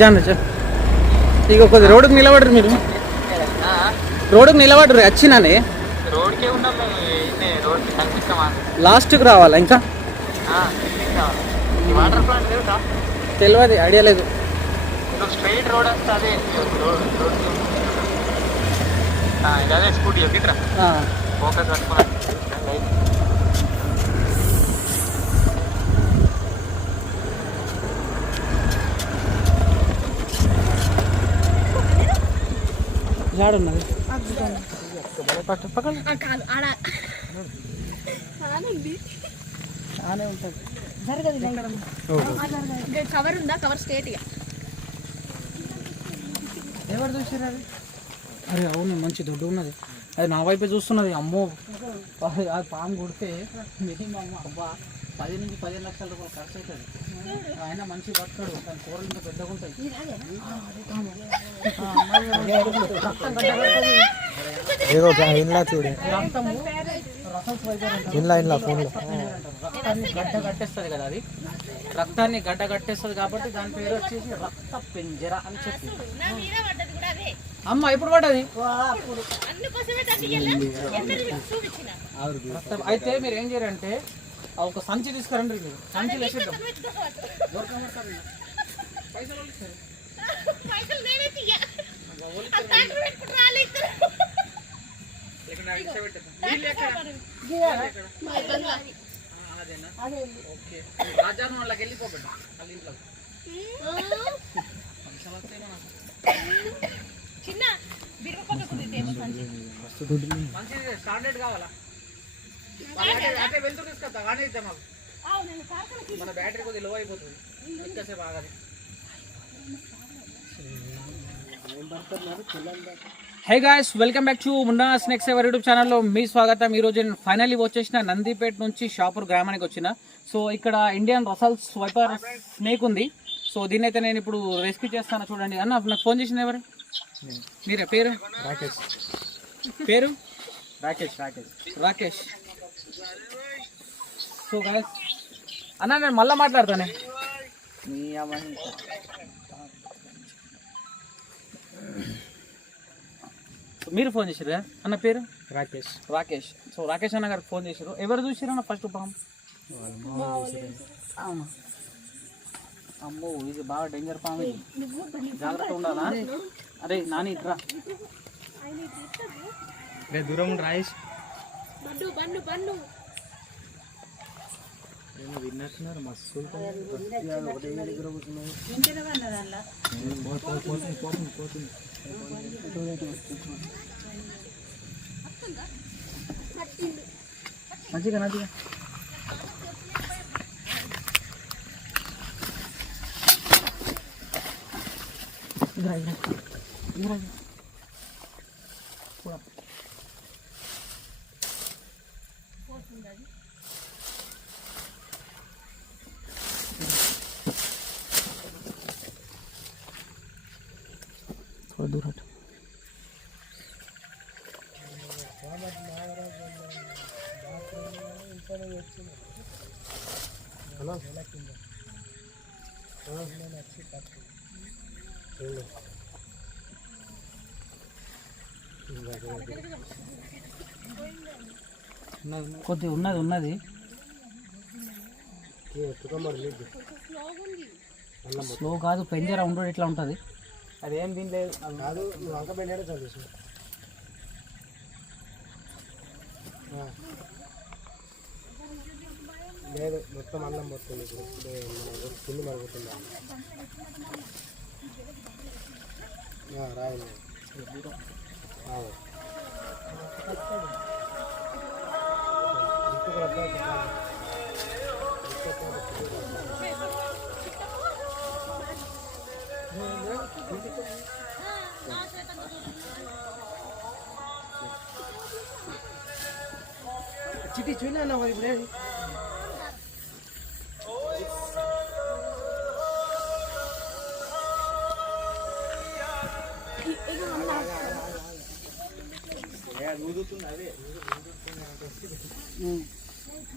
జాను చా ఇక కొద్ది రోడ్డుకు నిలబడరు మీరు. రోడ్డుకు నిలబడరు వచ్చినానే రోడ్కే రోడ్కి లాస్ట్కి రావాలా ఇంకా? తెలియదు ఐడియా లేదు. స్ట్రైట్ రోడ్ వస్తే అదే. అదే స్కూటీ ఫోకస్ జాడున్నది పట్టు పక్కన కాదు ఆడ ఆనే ఉంటుంది కవర్ ఉందా కవర్ స్టేట్ ఎవరు చూసారు అది అరే అవును మంచి దొడ్డు ఉన్నది. అది నా వైపే చూస్తున్నది. అమ్మో అది పాము కొడితే మినిమం అబ్బా. పది నుంచి పదిహేను లక్షల రూపాయలు ఖర్చు అవుతుంది. ఆయన మంచి బతకడు కానీ కూరలు ఇంకా పెద్దగా ఉంటాయి. ఏదో చూడు. ఫోన్లో. రక్తాన్ని గడ్డ కట్టేస్తుంది కదా అది. రక్తాన్ని గడ్డ కట్టేస్తుంది కాబట్టి దాని పేరు వచ్చేసి రక్త పెంజర అని చెప్పి. నా మీద పడ్డది? కూడా అదే అమ్మ ఎప్పుడు పడ్డది అయితే మీరు ఏం చేయాలంటే ఒక సంచి తీసుకురండి. మీరు సంచి వేసేద్దాం రాజాను వాళ్ళకి వాళ్ళ ఇంట్లో. చిన్న బిరువ పక్క కుదిరితే మంచిది స్టాండర్డ్ కావాలా? అటే- వెళ్తూ తీసుకొస్తా ఇద్దాం మన బ్యాటరీ కొద్దిగా లో అయిపోతుంది. ఎక్కువసేపు hi guys welcome back to Munna snacks ever YouTube ఛానల్లో మీ స్వాగతం. ఈ రోజు నేను ఫైనల్లీ వచ్చేసిన నందిపేట నుంచి షాపూర్ గ్రామానికి వచ్చిన. సో ఇక్కడ ఇండియన్ రసల్ స్వైపర్ స్నేక్ ఉంది. సో దీన్ని అయితే నేను ఇప్పుడు రెస్క్యూ చేస్తాను చూడండి. అన్న నాకు ఫోన్ చేసింది ఎవరు? మీరే పేరు? రాకేష్. పేరు? రాకేష్ రాకేష్. రాకేష్. సో గాయస్ అన్న నేను మళ్ళీ మాట్లాడతానే. మీ మీరు ఫోన్ చేశారు కదా? అన్న పేరు? రాకేష్. రాకేష్. సో రాకేష్ అన్న గారికి ఫోన్ చేశారు ఎవరు చూసారు అన్న ఫస్ట్ పాము అమ్మో ఇది బాగా డేంజర్ పాము జాగ్రత్త ఉండాలా? అరే నాని ఇట్రా దూరం రాయేష్. బండు బండు బండు. నేను విన్నట్టున్నారు మస్తు ఒకటే దగ్గర కూర్చున్నాయి పోతుంది పోతుంది పోతుంది మంచిగా మంచిగా. ఇదిరా, ఇదిరా. ఇదిరా, దూరట కొద్ది ఉన్నది ఉన్నది. స్లో కాదు పెంజర ఉండడు ఇట్లా ఉంటుంది. అదేం దీని కాదు నువ్వు అంక పెట్టాడే చదివేసి లేదు మొత్తం అన్నం పోతుంది ఇప్పుడు. ఇప్పుడే మన కింది మరుగుతుంది. రాయి చిటి చూడలేనా మరి ఇప్పుడే.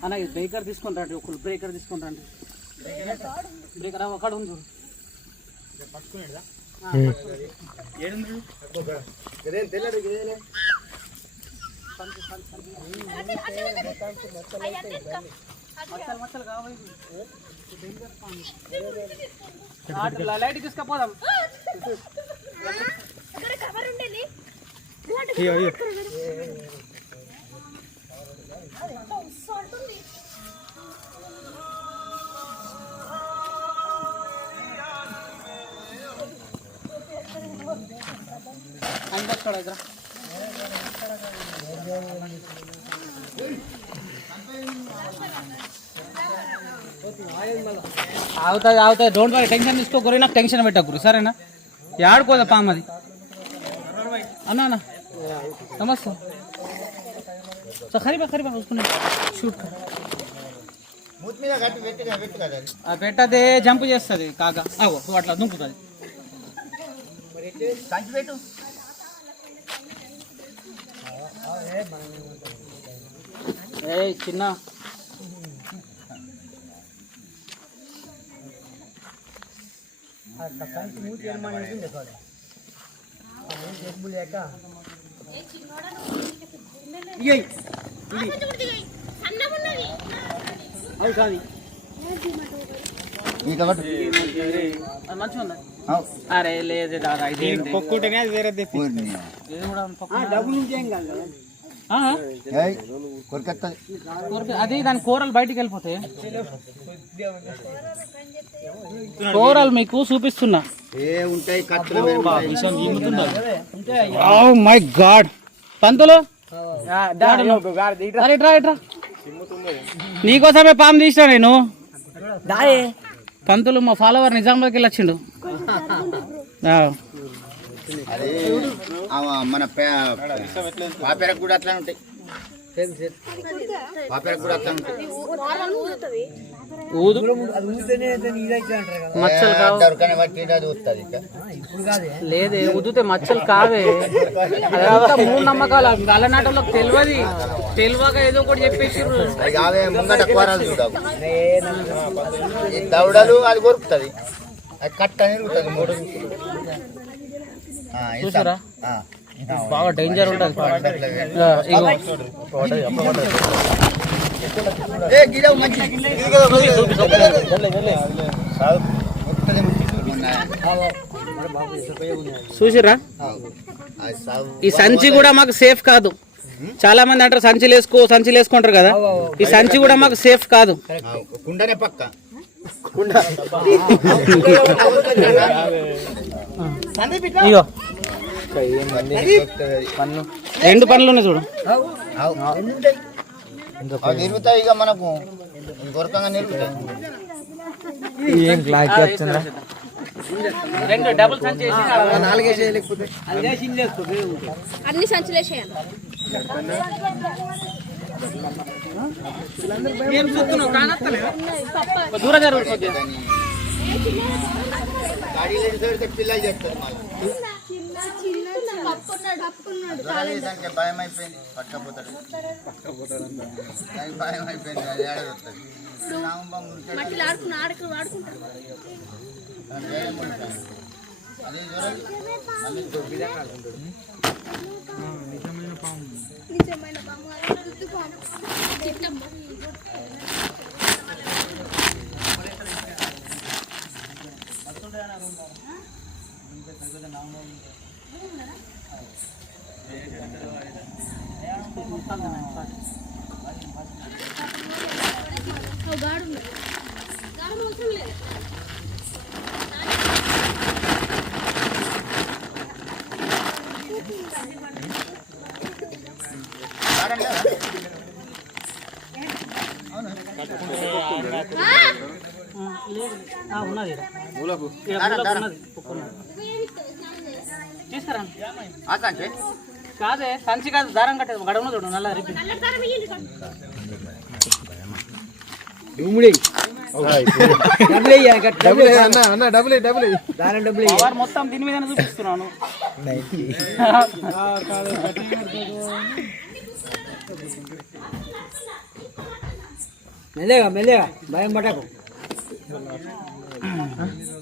అన్న ఇది బ్రేకర్ తీసుకుంటాండి ఒకళ్ళు బ్రేకర్ తీసుకుంటాండి బ్రేకర్ అక్కడ ఉంది చూడు లైట్ తీసుకపోదాం అయ్యో అయ్యో. అందక్కడ అవుతుంది అవుతుంది డోంట్ వరీ టెన్షన్ తీసుకోకూరి నాకు టెన్షన్ పెట్టకూరు సరేనా? ఆడుకోదా పాము అది? అన్నా అన్న. నమస్తే. సో ఖరీబా ఖరీబా చూసుకునే షూట్ ఆ పెట్టదే జంప్ చేస్తుంది కాక. అగో అట్లా దుంకుతుంది. ఏ చిన్న ఇయ్యి. సన్నం ఉన్నది అది కాదు అది మంచిగా ఉందా అరే లేదు దాదా ఇది ఏంది? పొక్కుంటేనే అది వేరే తెప్పి ఇది కూడా పప్పు. ఆ? కూరకి- అది దాని కూరలు బయటికి వెళ్ళిపోతాయి. కూరలు మీకు చూపిస్తున్నా. ఓ మై గాడ్ పంతులు ఇట్రా ఇట్రా నీకోసమే పాము తీసిన నేను. పంతులు మా ఫాలోవర్ నిజాంబాద్కి వెళ్ళొచ్చిండు. ఆ. మన పాపేరకు కూడా అట్లా ఉంటాయి. పాపేరకు కూడా అట్లా ఉంటాయి. ఊదు? మచ్చలు కావు. అది లేదే ఉదితే మచ్చలు కావే. అదంతా మూడు నమ్మకాలు. గల్లనాటంలో తెలియదు తెలియక ఏదో ఒకటి చెప్పేసి అది దవడలు అది కొరుకుతుంది. అది కట్ట నిరుగుతుంది మూడు. చూసారా? బాగా డేంజర్ ఉంటుంది ఆ, ఇగో. ఏ గిడవు మంచి చూసిరా ఈ సంచి కూడా మాకు సేఫ్ కాదు. చాలా మంది అంటారు సంచులు వేసుకో సంచులు వేసుకుంటారు కదా. ఈ సంచి కూడా మాకు సేఫ్ కాదు. కుండనే పక్క. ఇగో. రెండు పనులు ఉన్నాయి చూడు. నిరుగుతాయి ఇక మనకు. దొరకంగా నిరుగుతాయి ఏం క్లాక్ చెప్తుందా? రెండు డబుల్ సంచి అన్ని సంచులేసేయాలి ఏం జరుగుతుంది గాడీలో ఎదురుతే పిల్లలు చేస్తారు భయం అయిపోయింది పట్టకపోతాడు భయం అయిపోయింది అది నిజమైన పాము. నిజమైన పాము చిట్టమ్మ ఓ ఉన్నది తీసుకురా ఆకాంక్ష కాదే సంచి కాదు దారం కట్టేది. గడవన చూడు నల్ల రిపి మొత్తం దీని మీద చూపిస్తున్నాను. మెల్లగా మెల్లగా. భయం 嗯。